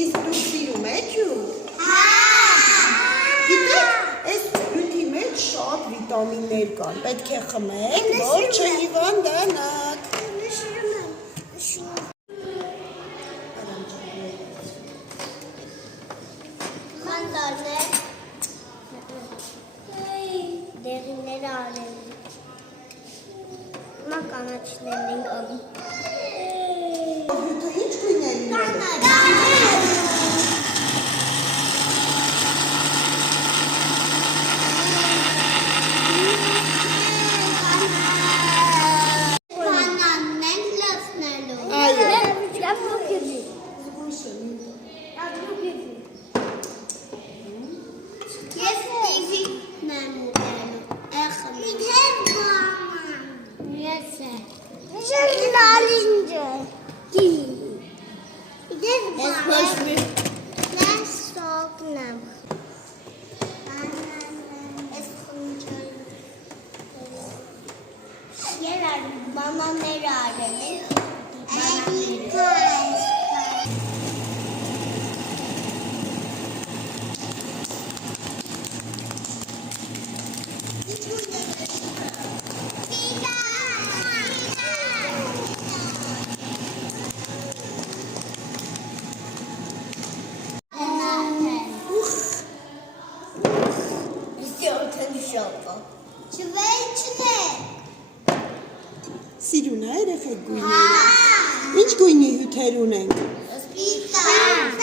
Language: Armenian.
Իսկ դու սիրում եք յուղ։ Գիտեք, այս յուղի մեջ շատ վիտամիններ կան, պետք է խմեք, որ չհիվանդանաք։ Խանդալներ, դեղիներ արել, մականաչներ ենք անում։ Յուղը ինչ գույների է։ Bananları arayalım. Սիրուն է երեխեք գույները։ Ինչ գույնի հյութեր ունենք։ Սպիտակ։